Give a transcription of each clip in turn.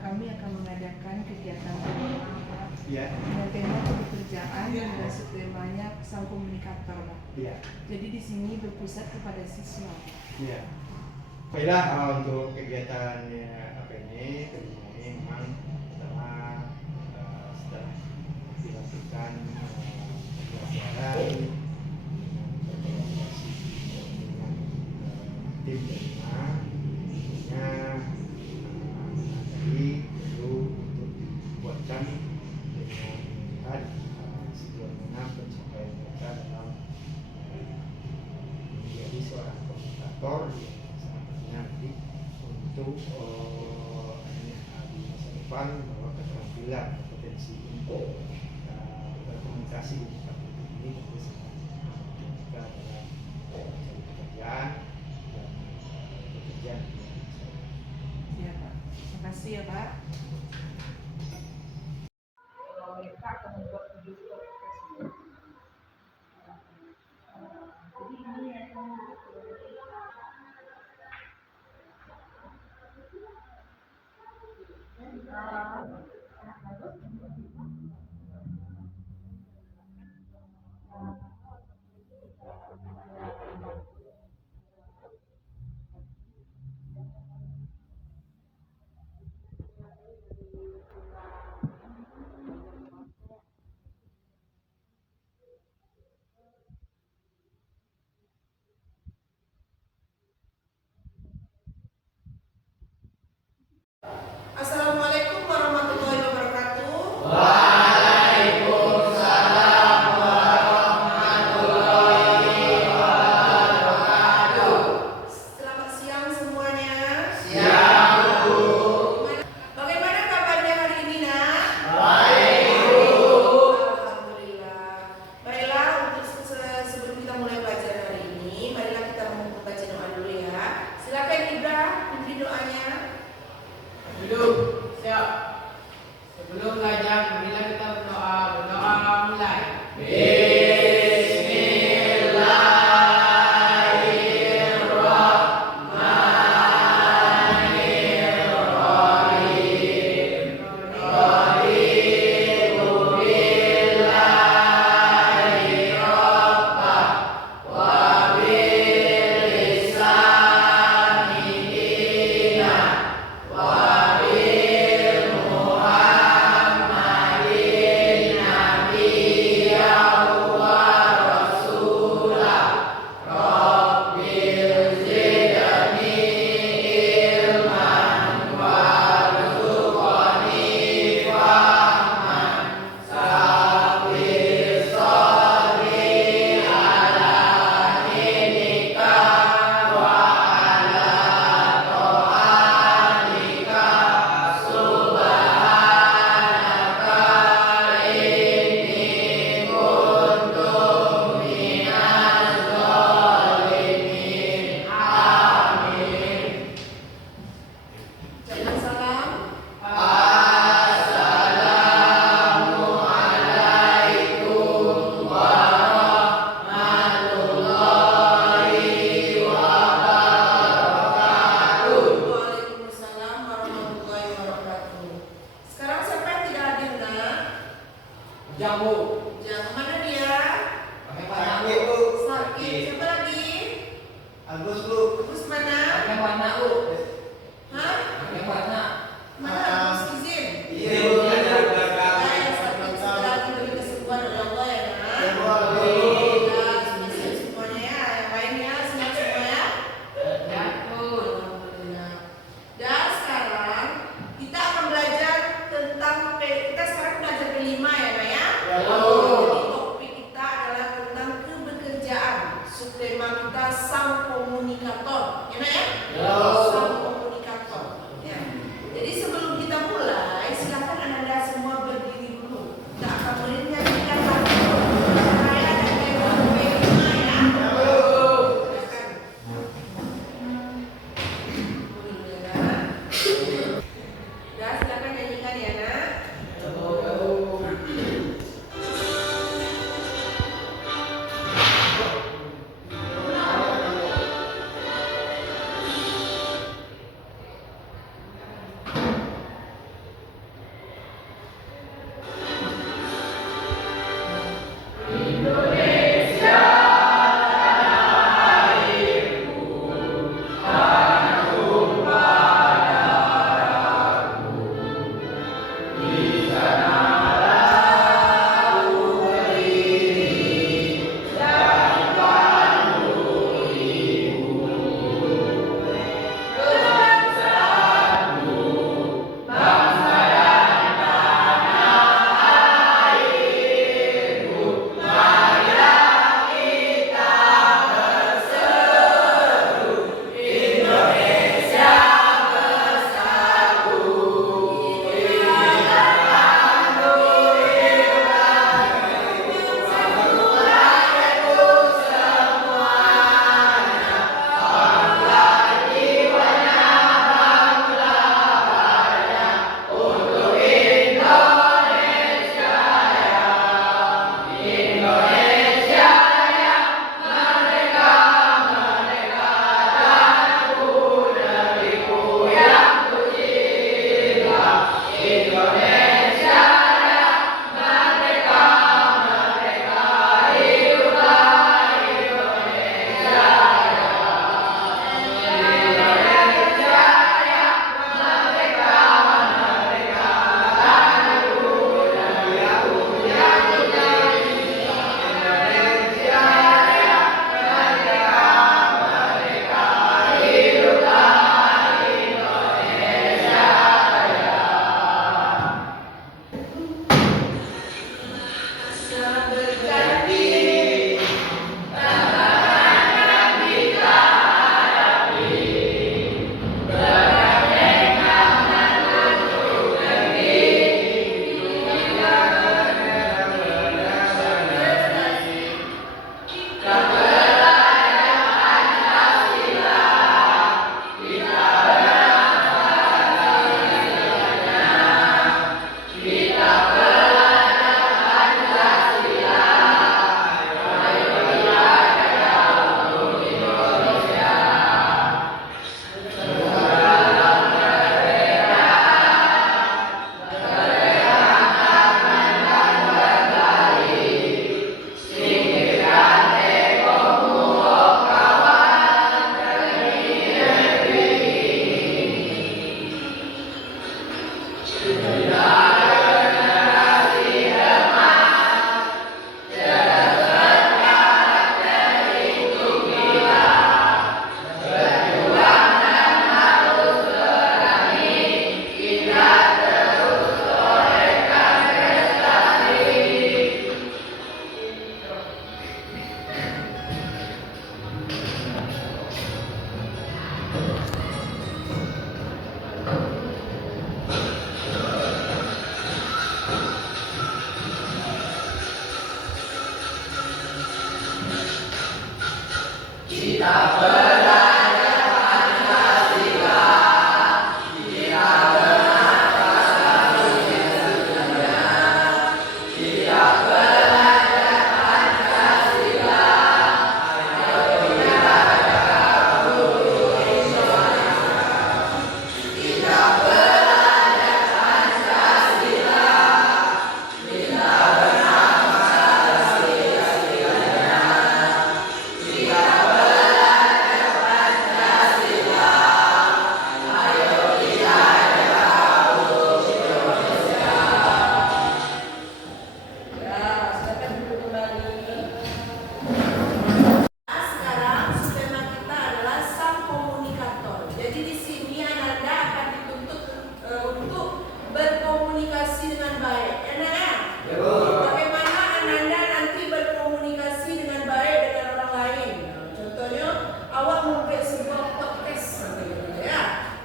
kami akan mengadakan kegiatan dengan tema pekerjaan dan temanya sang komunikator, Pak. Jadi di sini berpusat kepada siswa. Baiklah, untuk kegiatannya ini memang setelah dilakukan pembelajaran berkolaborasi dengan tim Dharma, tentunya tadi perlu untuk dibuatkan dengan melihat sejauh mana pencapaian mereka dalam menjadi seorang komunikator yang sangat penting nanti untuk di masa depan, bahwa keterampilan potensi untuk berkomunikasi di depan publik ini tentu sangat penting juga dalam mencari pekerjaan dan pekerjaan. Ya, Pak. Terima kasih ya, Pak. Mereka akan membuat video podcast. Jadi ini yang Assalamualaikum warahmatullahi wabarakatuh. Waalaikumsalam warahmatullahi wabarakatuh. Selamat siang semuanya. Siang, Bu. Bagaimana kabarnya hari ini, Nak? Baik, Bu. Alhamdulillah. Baiklah, untuk sebelum kita mulai belajar hari ini, marilah kita membaca doa dulu ya. Silakan Ibra, pimpin doanya. Duduk, siap. Sebelum belajar, marilah kita berdoa. Berdoa mulai.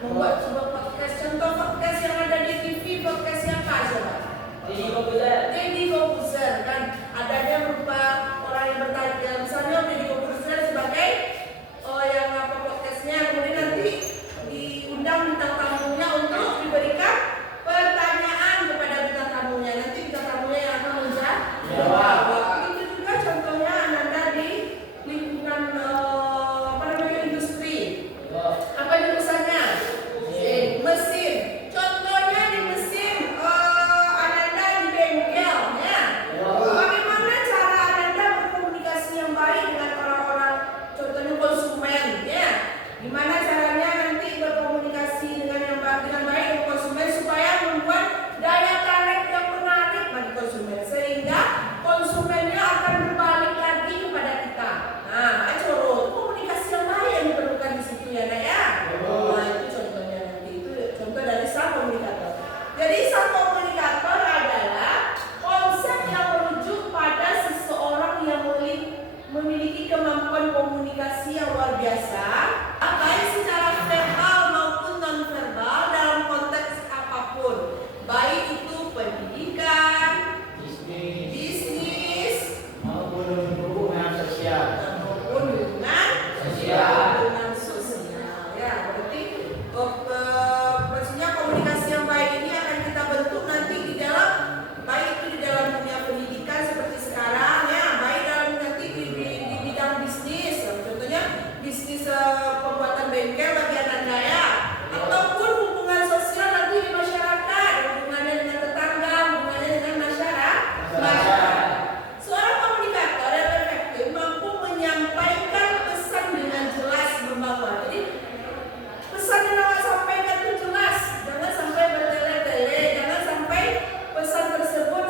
membuat sebuah podcast. Contoh podcast yang ada di TV, podcast yang apa coba? Deddy Kobuzer kan adanya berupa orang yang bertanya, misalnya Deddy Kobuzer sebagai yang apa podcastnya, kemudian nanti diundang bintang tamunya untuk diberikan pertanyaan kepada bintang tamunya, nanti bintang tamunya yang akan menjawab. Itu juga contohnya Ananda di lingkungan industri. Apa jurusannya? Mesin. Contohnya di mesin Ananda di bengkel ya. Bagaimana cara Ananda berkomunikasi yang baik dengan orang-orang, contohnya konsumen ya. Gimana caranya nanti berkomunikasi dengan baik dengan konsumen supaya membuat daya tarik yang menarik bagi konsumen sehingga konsumennya akan berbalik lagi kepada kita. Nah, komunikasi yang baik yang diperlukan di situ ya, Nak ya. Nah, itu contohnya nanti, itu contoh dari sang komunikator. Jadi sang komunikator adalah konsep yang merujuk pada seseorang yang memiliki kemampuan komunikasi yang luar biasa, baik secara verbal maupun non verbal dalam konteks apapun, baik itu pendidikan, bisnis maupun hubungan sosial. Hubungan sosial. Ya, berarti maksudnya komunikasi yang baik ini akan kita bentuk nanti di dalam, baik itu di dalam dunia pendidikan seperti sekarang ya, baik dalam nanti di bidang bisnis, contohnya bisnis pembuatan bengkel bagi Ananda ya, ataupun hubungan sosial nanti di masyarakat, hubungannya dengan tetangga, hubungannya dengan masyarakat. Seorang komunikator yang efektif mampu menyampaikan pesan dengan jelas, membawa. Jadi pesan yang awak sampaikan itu jelas, jangan sampai bertele-tele, jangan sampai pesan tersebut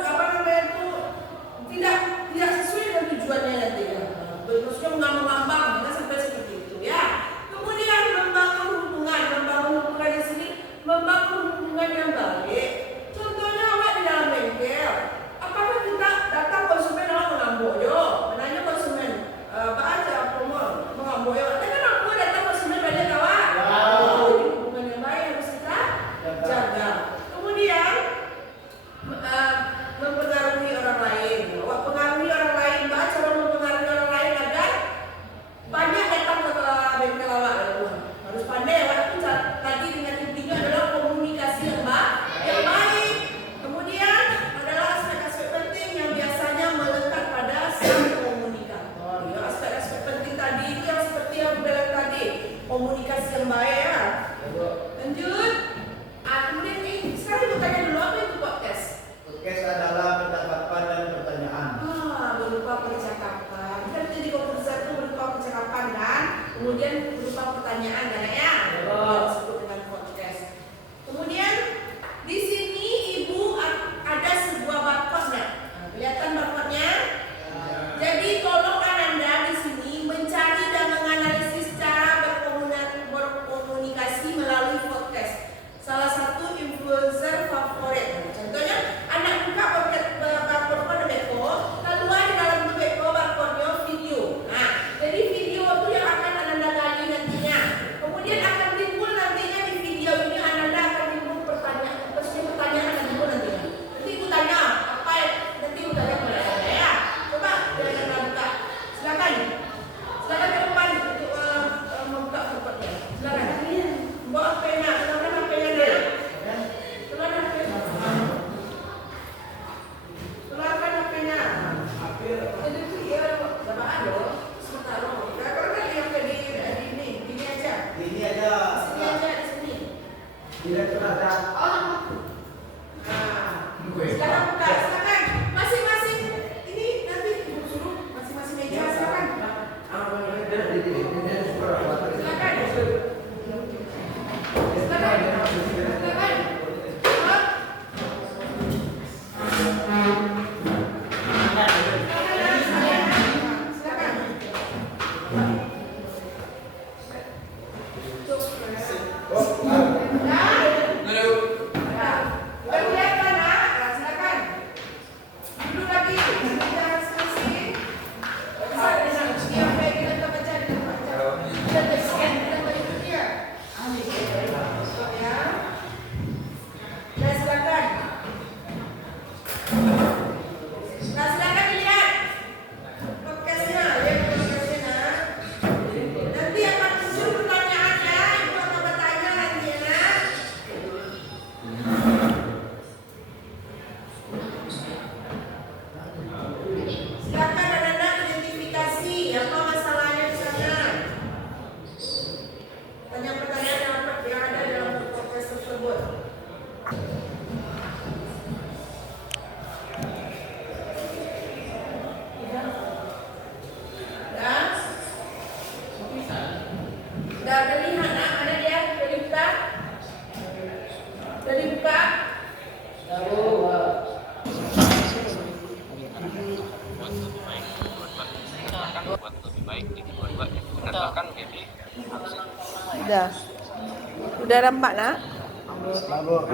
tidak sesuai dengan tujuannya nanti ya. Maksudnya mengambang-ambang, jangan sampai seperti itu ya. Kemudian membangun hubungan di sini, membangun hubungan yang baik. Contohnya awak di dalam bengkel, apakah kita datang konsumen awak mengambuk yo, menanya konsumen apa aja mengambuk yo, kan aku datang konsumen banyak awak. Jadi hubungan yang baik harus kita jaga. Kemudian mempengaruhi orang lain. Awak pengaruhi orang lain, cara mempengaruhi orang lain agar banyak datang ke bengkel awak. Harus pandai awak itu tadi dengan intinya adalah komunikasi yang baik. Kemudian adalah aspek-aspek penting yang biasanya melekat pada sang komunikator. Ya, aspek-aspek penting tadi itu yang seperti yang bilang tadi, komunikasi yang baik ya. Lanjut. Kemudian ini sekarang ibu tanya dulu, apa itu podcast? Podcast adalah percakapan dan pertanyaan. Berupa percakapan. Kan jadi konversasi itu berupa percakapan kan, kemudian berupa pertanyaan kan ya. Disebut dengan podcast. Kemudian di sini ibu ada sebuah barcode-nya. Kelihatan barcode-nya? Jadi tolong Ananda di sini mencari dan menganalisis cara berkomunikasi melalui podcast. Salah satu influencer favorit. Contohnya Anda buka barcode pada Beko, keluar di dalam itu Beko barcode-nya video. Nah, jadi video itu yang akan Ananda gali nantinya. Kemudian akan timbul nantinya di video ini Ananda akan timbul pertanyaan akan timbul nantinya. Nanti ibu tanya apa ya? Nanti ibu tanya kepada saya ya. Coba Ananda buka. Silakan ke depan untuk membuka barcode-nya. Silakan. Bawa pena, silakan HP-nya deh. Keluarkan HP-nya. Keluarkan HP-nya. Jadi itu ya, berapaan loh? Sebentar loh. Kalau kan yang di ini aja. Ini ada. Sini aja, di sini. Tidak ada. Silakan buka, silakan. Masing-masing ini nanti ibu suruh masing-masing meja, silakan. Udah ada 4 nak? Mabuk.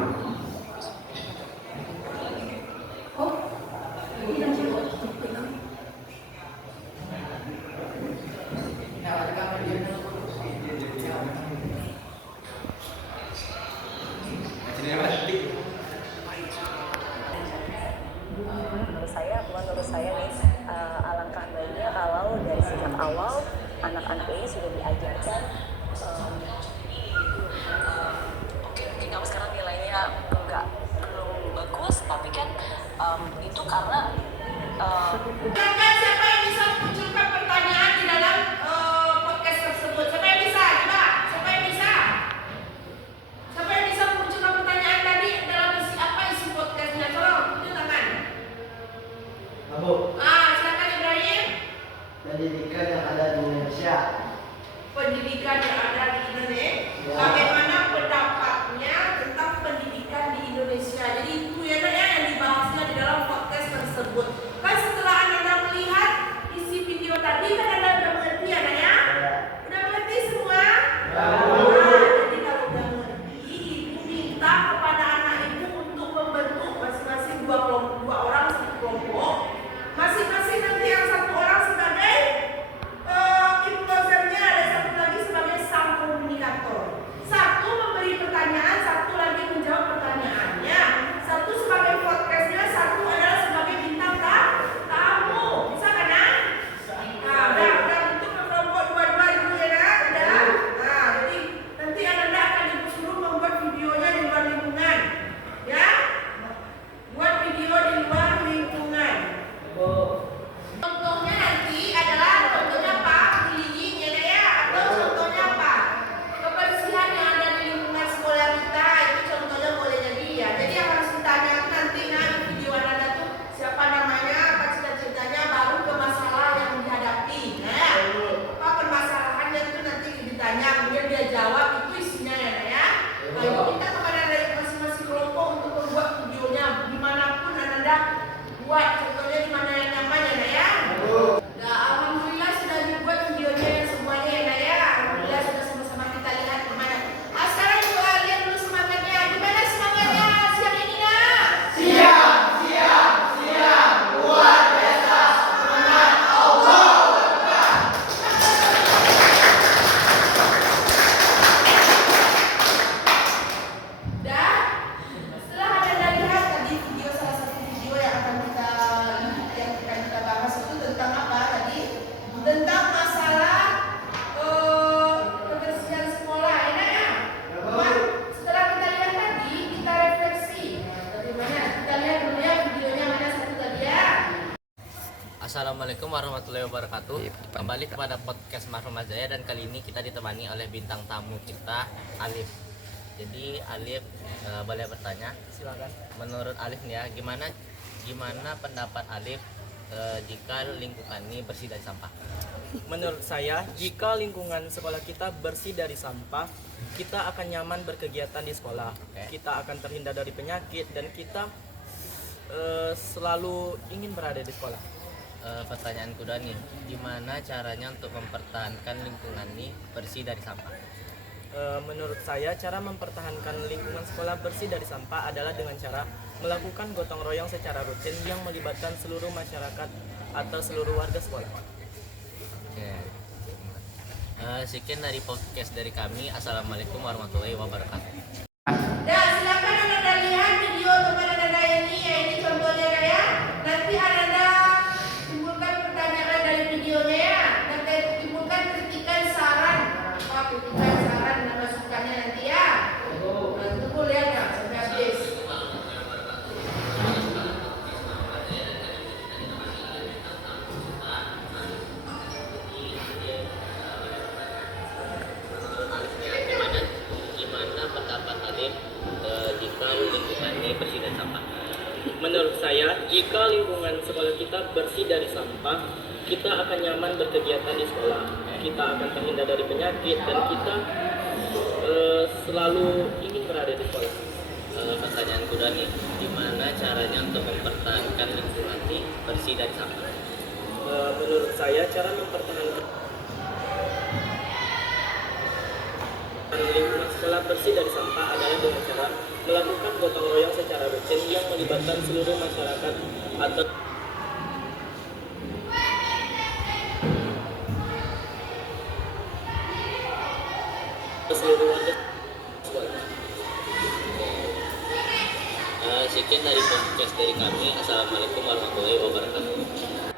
Menurut saya Miss, alangkah baiknya kalau dari sejak awal anak-anak ini sudah diajarkan oke, kamu sekarang nilainya belum bagus, tapi kan itu karena Silakan siapa yang bisa munculkan pertanyaan di dalam podcast tersebut? Siapa yang bisa? Coba, siapa yang bisa? Siapa yang bisa munculkan pertanyaan tadi dalam isi apa isi podcastnya? Tolong tunjuk tangan. Mabuk. Silakan Ibrahim. Pendidikan yang ada di Indonesia. Pendidikan yang ada di Indonesia. Bagaimana pendapatnya tentang pendidikan di Indonesia? Jadi itu ya Nak, ya yang dibahasnya di dalam podcast tersebut. Kan setelah Anda melihat isi video tadi kan Anda sudah mengerti ya Nak, ya? Udah mengerti semua? Jadi kalau udah mengerti, ibu minta kepada anak ibu untuk membentuk masing-masing dua orang satu kelompok. Masing-masing nanti yang satu orang sebagai influencernya, ada satu lagi sebagai sang komunikator. Satu memberi pertanyaan, satu lagi menjawab pertanyaannya. Satu sebagai podcastnya, satu adalah sebagai bintang tamu. Bisa kan? Udah untuk kelompok dua-dua dulu ya Nak? Udah. Jadi nanti Anda akan disuruh membuat videonya di luar lingkungan. Ya? Buat video di luar lingkungan. Contohnya nanti adalah contohnya apa? Bullying ya Nak, ya? Atau contohnya apa? Kebersihan yang ada di lingkungan sekolah kita, itu contohnya boleh jadi ya. Jadi yang harus ditanya nanti di video Anda tuh siapa namanya, apa cita-citanya, baru ke masalah yang dihadapi. Nah, apa permasalahannya itu nanti ditanya, kemudian dia jawab, itu isinya ya Nak, ya. Nah, itu kita kepada dari masing-masing kelompok untuk membuat videonya dimanapun Anda buat, contohnya di mana yang nyaman ya Nak, ya. Nah, alhamdulillah sudah dibuat videonya yang semuanya ya Nak, ya. Alhamdulillah sudah sama-sama kita lihat kemana. Sekarang juga lihat dulu semangatnya. Gimana semangatnya siang ini Nak? Luar biasa semangat Allah. Dan setelah Anda lihat tadi video, salah satu video yang akan kita bahas itu tentang apa tadi? Tentang masalah kebersihan sekolah, ya Nak, ya. Setelah kita lihat tadi, kita refleksi. Bagaimana? Kita lihat dulu ya videonya mana satu tadi ya. Assalamualaikum warahmatullahi wabarakatuh. Kembali kepada podcast Marhum Jaya, dan kali ini kita ditemani oleh bintang tamu kita, Alif. Jadi Alif boleh bertanya? Silakan. Menurut Alif nih ya, gimana pendapat Alif jika lingkungan ini bersih dari sampah? Menurut saya, jika lingkungan sekolah kita bersih dari sampah, kita akan nyaman berkegiatan di sekolah. Kita akan terhindar dari penyakit dan kita selalu ingin berada di sekolah. Pertanyaan kedua nih, gimana caranya untuk mempertahankan lingkungan ini bersih dari sampah? Menurut saya, cara mempertahankan lingkungan sekolah bersih dari sampah adalah dengan cara melakukan gotong royong secara rutin yang melibatkan seluruh masyarakat atau seluruh warga sekolah. Oke. Sekian dari podcast dari kami. Assalamualaikum warahmatullahi wabarakatuh. Dan silakan Anda lihat video teman Anda ini, ya ini contohnya ya. Nanti Anda timbulkan pertanyaan dari videonya ya. Nanti timbulkan kritikan, saran, kritikan, saran dan masukannya nanti ya. Tunggu lihat ya sampai habis. Gimana pendapat Alif jika lingkungan ini bersih dari sampah? Menurut saya, jika lingkungan sekolah kita bersih dari sampah, kita akan nyaman berkegiatan di sekolah. Kita akan terhindar dari penyakit dan kita selalu ingin berada di sekolah. Pertanyaan kedua nih, gimana caranya untuk mempertahankan lingkungan ini bersih dari sampah? Menurut saya, cara mempertahankan lingkungan sekolah bersih dari sampah adalah dengan cara melakukan gotong royong secara rutin yang melibatkan seluruh masyarakat atau seluruh warga sekolah. Sekian dari podcast dari kami. Assalamualaikum warahmatullahi wabarakatuh.